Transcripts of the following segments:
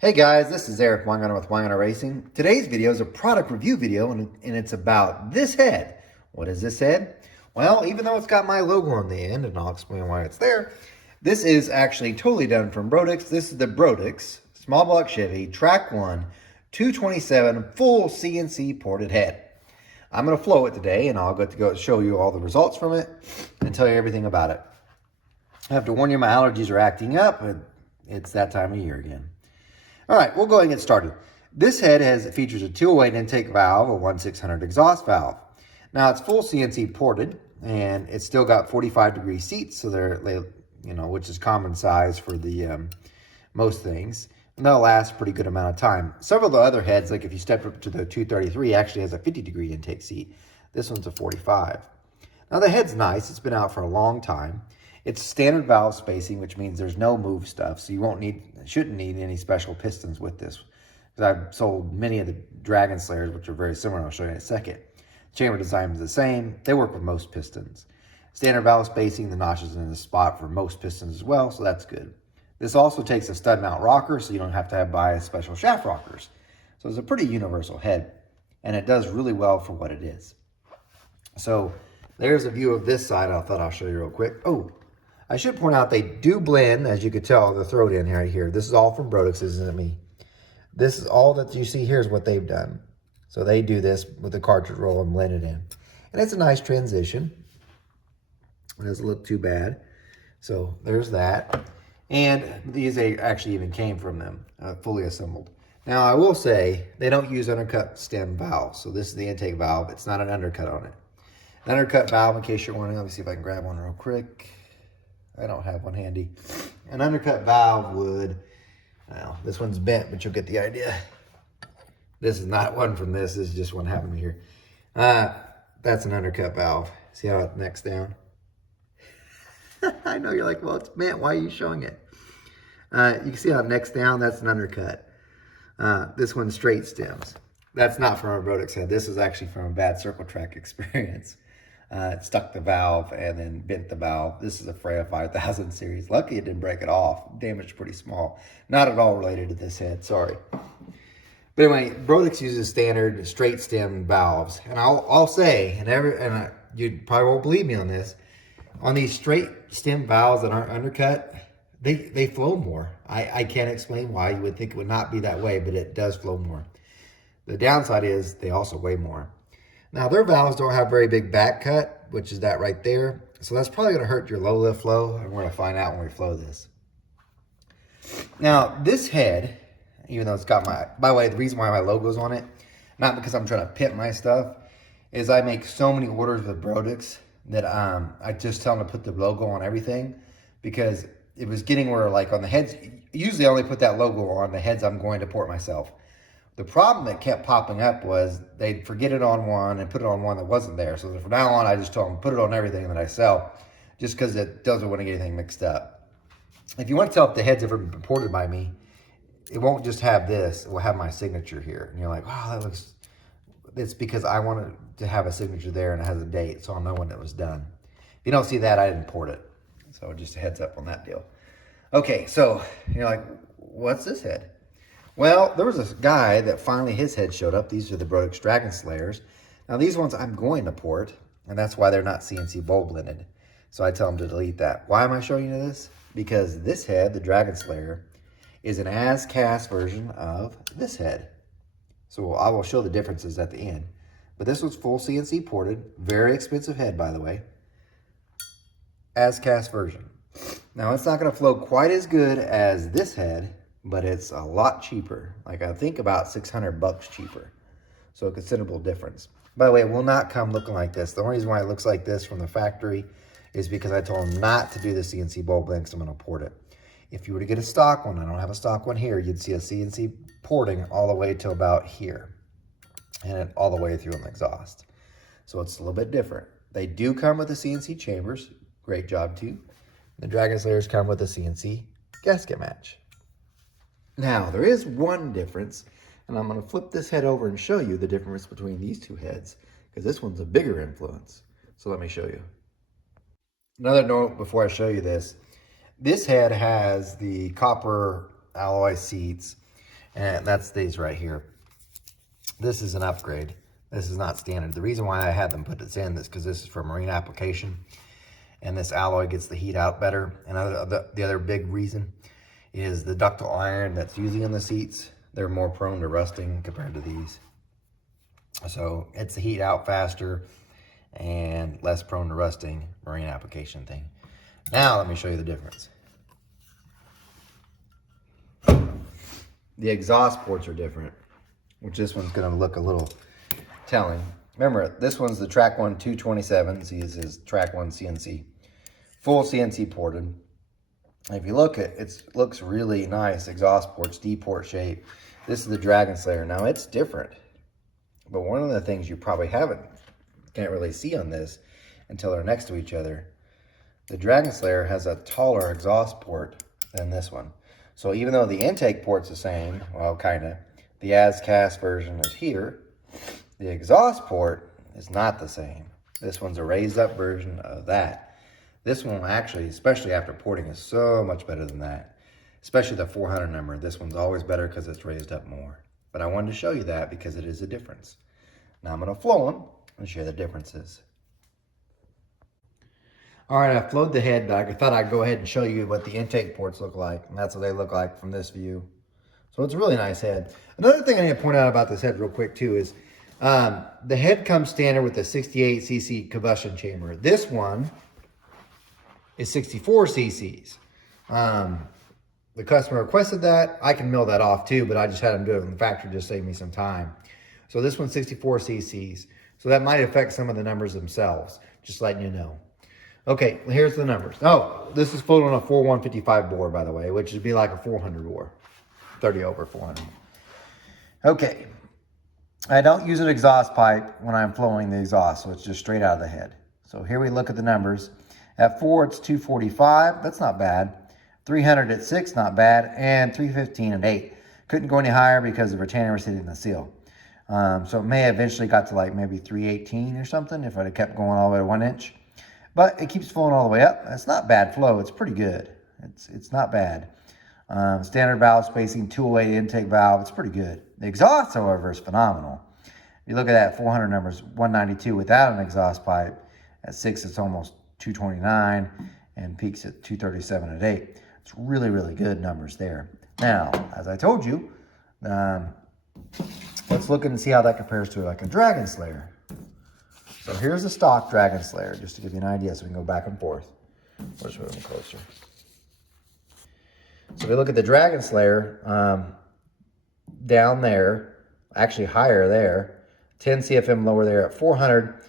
Hey guys, this is Eric Weingarten with Weingarten Racing. Today's video is a product review video and it's about this head. What is this head? Well, even though it's got my logo on the end, and I'll explain why it's there, this is actually totally done from Brodix. This is the Brodix Small Block Chevy Trac 1 227 full CNC ported head. I'm going to flow it today and I'll get to go show you all the results from it and tell you everything about it. I have to warn you, my allergies are acting up, and it's that time of year again. All right, we'll go ahead and get started. This head features a 208 intake valve, a 1/600 exhaust valve. Now it's full CNC ported, and it's still got 45-degree seats, so which is common size for the most things. And they'll last a pretty good amount of time. Several of the other heads, like if you step up to the 233, actually has a 50-degree intake seat. This one's a 45. Now the head's nice. It's been out for a long time. It's standard valve spacing, which means there's no move stuff, so you shouldn't need any special pistons with this. Because I've sold many of the Dragon Slayers, which are very similar. I'll show you in a second. Chamber design is the same. They work with most pistons. Standard valve spacing, the notches in the spot for most pistons as well, so that's good. This also takes a stud mount rocker, so you don't have to buy special shaft rockers. So it's a pretty universal head, and it does really well for what it is. So there's a view of this side I thought I'll show you real quick. Oh, I should point out they do blend, as you could tell, the throat in right here. This is all from Brodix, isn't it me? This is all that you see here is what they've done. So they do this with the cartridge roll and blend it in. And it's a nice transition. It doesn't look too bad. So there's that. And these actually even came from them, fully assembled. Now I will say, they don't use undercut stem valves. So this is the intake valve. It's not an undercut on it. An undercut valve, in case you're wondering, let me see if I can grab one real quick. I don't have one handy. An undercut valve would, well, this one's bent, but you'll get the idea. This is not one from this. This is just one happened here. That's an undercut valve. See how it necks down? I know you're like, well, it's bent. Why are you showing it? You can see how it necks down. That's an undercut. This one's straight stems. That's not from a Brodix head. This is actually from a bad circle track experience. It stuck the valve and then bent the valve. This is a Freya 5000 series. Lucky it didn't break it off. Damage pretty small. Not at all related to this head, sorry. But anyway, Brodix uses standard straight stem valves. And I'll say, you probably won't believe me on this, on these straight stem valves that aren't undercut, they flow more. I can't explain why. You would think it would not be that way, but it does flow more. The downside is they also weigh more. Now, their valves don't have very big back cut, which is that right there. So that's probably going to hurt your low lift flow, and we're going to find out when we flow this. Now, this head, even though it's got by the way, the reason why my logo's on it, not because I'm trying to pimp my stuff, is I make so many orders with Brodix that I just tell them to put the logo on everything, because it was getting where, like, on the heads, usually I only put that logo on the heads I'm going to port myself. The problem that kept popping up was they'd forget it on one and put it on one that wasn't there. So from now on, I just told them, put it on everything that I sell, just because it doesn't want to get anything mixed up. If you want to tell if the head's ever been ported by me, it won't just have this. It will have my signature here. And you're like, wow, that looks... It's because I wanted to have a signature there and it has a date, so I'll know when it was done. If you don't see that, I didn't port it. So just a heads up on that deal. Okay, so you're like, what's this head? Well, there was a guy that finally his head showed up. These are the Brodix Dragon Slayers. Now, these ones I'm going to port, and that's why they're not CNC bowl blended. So I tell him to delete that. Why am I showing you this? Because this head, the Dragon Slayer, is an as-cast version of this head. So I will show the differences at the end. But this one's full CNC ported. Very expensive head, by the way. As-cast version. Now, it's not going to flow quite as good as this head, but it's a lot cheaper. Like, I think about $600 cheaper. So a considerable difference. By the way, it will not come looking like this. The only reason why it looks like this from the factory is because I told them not to do the CNC bowl blend, because I'm going to port it. If you were to get a stock one, I don't have a stock one here, you'd see a CNC porting all the way to about here. And all the way through an exhaust. So it's a little bit different. They do come with the CNC chambers. Great job, too. The Dragon Slayers come with a CNC gasket match. Now, there is one difference, and I'm going to flip this head over and show you the difference between these two heads, because this one's a bigger influence. So let me show you. Another note before I show you this. This head has the copper alloy seats And that's these right here. This is an upgrade. This is not standard. The reason why I had them put this in is because this is for marine application, and this alloy gets the heat out better. And the other big reason is the ductile iron that's usually in the seats. They're more prone to rusting compared to these. So it's the heat out faster and less prone to rusting marine application thing. Now let me show you the difference. The exhaust ports are different, which this one's gonna look a little telling. Remember, this one's the Trac 1 227. See, this is Trac 1 CNC. Full CNC ported. If you look at it, it looks really nice. Exhaust ports, D-port shape. This is the Dragon Slayer. Now, it's different. But one of the things you probably can't really see on this until they're next to each other. The Dragon Slayer has a taller exhaust port than this one. So even though the intake port's the same, well, kind of, the as-cast version is here, the exhaust port is not the same. This one's a raised up version of that. This one actually, especially after porting, is so much better than that. Especially the 400 number. This one's always better because it's raised up more. But I wanted to show you that because it is a difference. Now I'm going to flow them and show you the differences. All right, I flowed the head back. I thought I'd go ahead and show you what the intake ports look like. And that's what they look like from this view. So it's a really nice head. Another thing I need to point out about this head real quick too is the head comes standard with a 68cc combustion chamber. This one is 64 cc's. The customer requested that. I can mill that off too, but I just had them do it from the factory just to save me some time. So this one's 64 cc's. So that might affect some of the numbers themselves, just letting you know. Okay, here's the numbers. Oh, this is floated on a 4155 bore, by the way, which would be like a 400 bore, 30 over 400. Okay, I don't use an exhaust pipe when I'm flowing the exhaust, so it's just straight out of the head. So here we look at the numbers. At 4, it's 245. That's not bad. 300 at 6, not bad. And 315 at 8. Couldn't go any higher because the retainer was hitting the seal. So it may have eventually got to like maybe 318 or something if I'd have kept going all the way to 1 inch. But it keeps flowing all the way up. It's not bad flow. It's pretty good. It's not bad. Standard valve spacing, 208 intake valve. It's pretty good. The exhaust, however, is phenomenal. If you look at that 400 numbers, 192 without an exhaust pipe. At 6, it's almost 229 and peaks at 237 at 8. It's really, really good numbers there. Now, as I told you, let's look and see how that compares to like a Dragon Slayer. So here's the stock Dragon Slayer, just to give you an idea so we can go back and forth. Let's move them closer. So if we look at the Dragon Slayer, down there, actually higher there, 10 CFM lower there. At 400,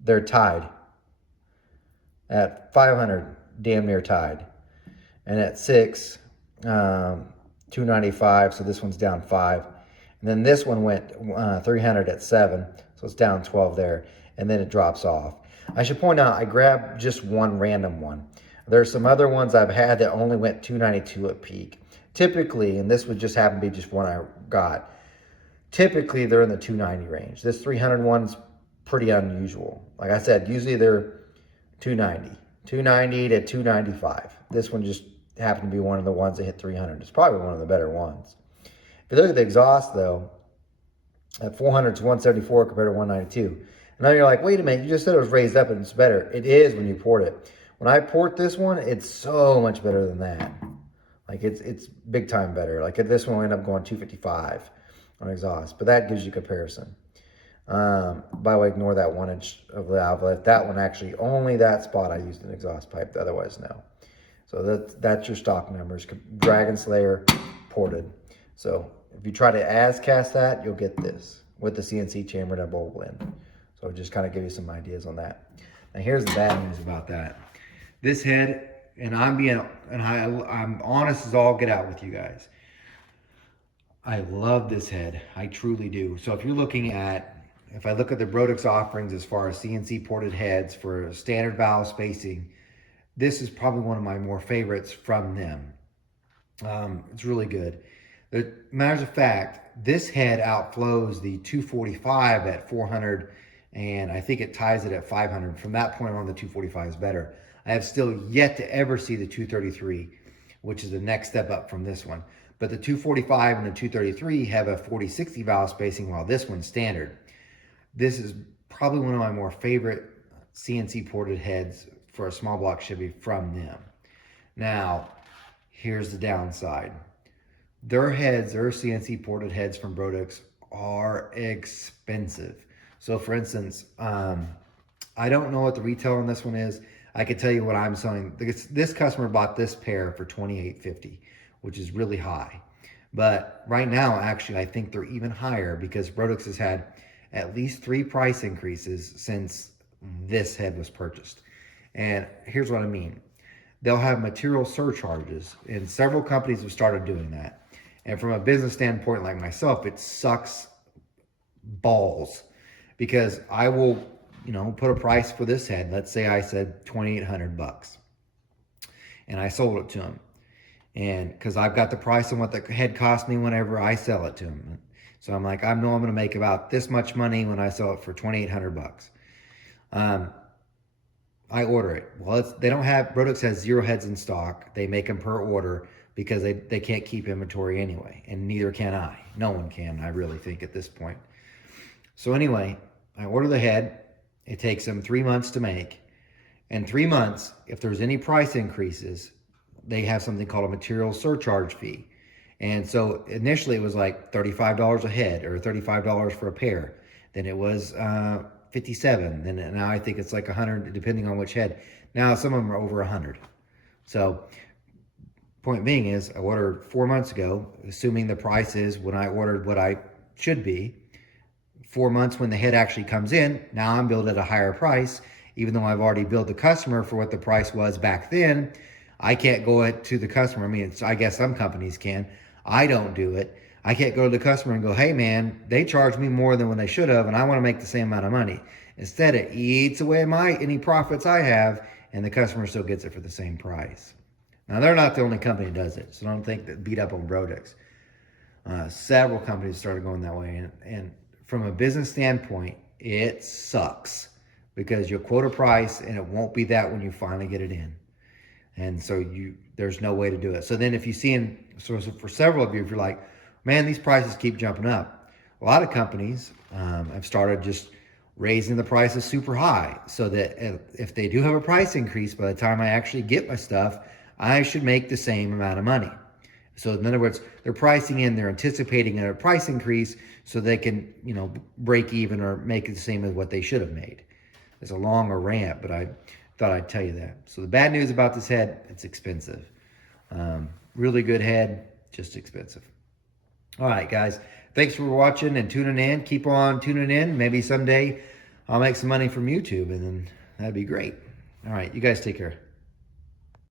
they're tied. At 500, damn near tied. And at 6, 295, so this one's down 5. And then this one went 300 at 7, so it's down 12 there. And then it drops off. I should point out, I grabbed just one random one. There's some other ones I've had that only went 292 at peak. Typically, and this would just happen to be just one I got, typically they're in the 290 range. This 300 one's pretty unusual. Like I said, usually they're 290 to 295. This one just happened to be one of the ones that hit 300. It's probably one of the better ones. If you look at the exhaust though, at 400 it's 174 compared to 192. And now you're like, wait a minute, you just said it was raised up and it's better. It is when you port it. When I port this one, it's so much better than that. Like it's big time better. Like this one will end up going 255 on exhaust, but that gives you comparison. By the way, ignore that 1 inch of valve lift. That one actually, only that spot I used an exhaust pipe, otherwise no. So that's your stock numbers. Dragon Slayer ported. So if you try to as cast that, you'll get this with the CNC chamber and a bowl blend. So just kind of give you some ideas on that. Now here's the bad news about that. This head, and I'm honest as all get out with you guys. I love this head. I truly do. So if you're looking at, if I look at the Brodix offerings as far as CNC ported heads for standard valve spacing, this is probably one of my more favorites from them. It's really good. The matter of fact, this head outflows the 245 at 400, and I think it ties it at 500. From that point on, the 245 is better. I have still yet to ever see the 233, which is the next step up from this one. But the 245 and the 233 have a 40-60 valve spacing, while this one's standard. This is probably one of my more favorite CNC ported heads for a small block Chevy from them. Now, here's the downside. Their heads, their CNC ported heads from Brodix are expensive. So for instance, I don't know what the retail on this one is. I could tell you what I'm selling. This customer bought this pair for $28.50, which is really high. But right now, actually, I think they're even higher because Brodix has had at least 3 price increases since this head was purchased. And here's what I mean. They'll have material surcharges, and several companies have started doing that. And from a business standpoint like myself, it sucks balls because I will, put a price for this head. Let's say I said $2,800 and I sold it to them. And because I've got the price on what the head cost me whenever I sell it to them. So I'm like, I know I'm going to make about this much money when I sell it for $2,800. I order it. Well, they don't have, Brodix has 0 heads in stock. They make them per order because they can't keep inventory anyway. And neither can I. No one can, I really think, at this point. So anyway, I order the head. It takes them 3 months to make. In 3 months, if there's any price increases, they have something called a material surcharge fee. And so initially it was like $35 a head or $35 for a pair. Then it was $57. Then now I think it's like $100, depending on which head. Now some of them are over $100. So point being is I ordered 4 months ago, assuming the price is when I ordered what I should be. 4 months when the head actually comes in, now I'm billed at a higher price, even though I've already billed the customer for what the price was back then. I can't go to the customer. I mean, I guess some companies can. I don't do it. I can't go to the customer and go, hey man, they charged me more than when they should have, and I want to make the same amount of money. Instead, it eats away any profits I have, and the customer still gets it for the same price. Now, they're not the only company that does it, so don't think that beat up on Brodix. Several companies started going that way, and from a business standpoint, it sucks because you'll quote a price and it won't be that when you finally get it in. And so there's no way to do it. So then if you see so for several of you, if you're like, man, these prices keep jumping up. A lot of companies have started just raising the prices super high so that if they do have a price increase, by the time I actually get my stuff, I should make the same amount of money. So in other words, they're pricing in, they're anticipating a price increase so they can, break even or make it the same as what they should have made. It's a longer rant, but I thought I'd tell you that. So the bad news about this head, it's expensive. Really good head, just expensive. All right, guys. Thanks for watching and tuning in. Keep on tuning in. Maybe someday I'll make some money from YouTube, and then that'd be great. All right, you guys take care.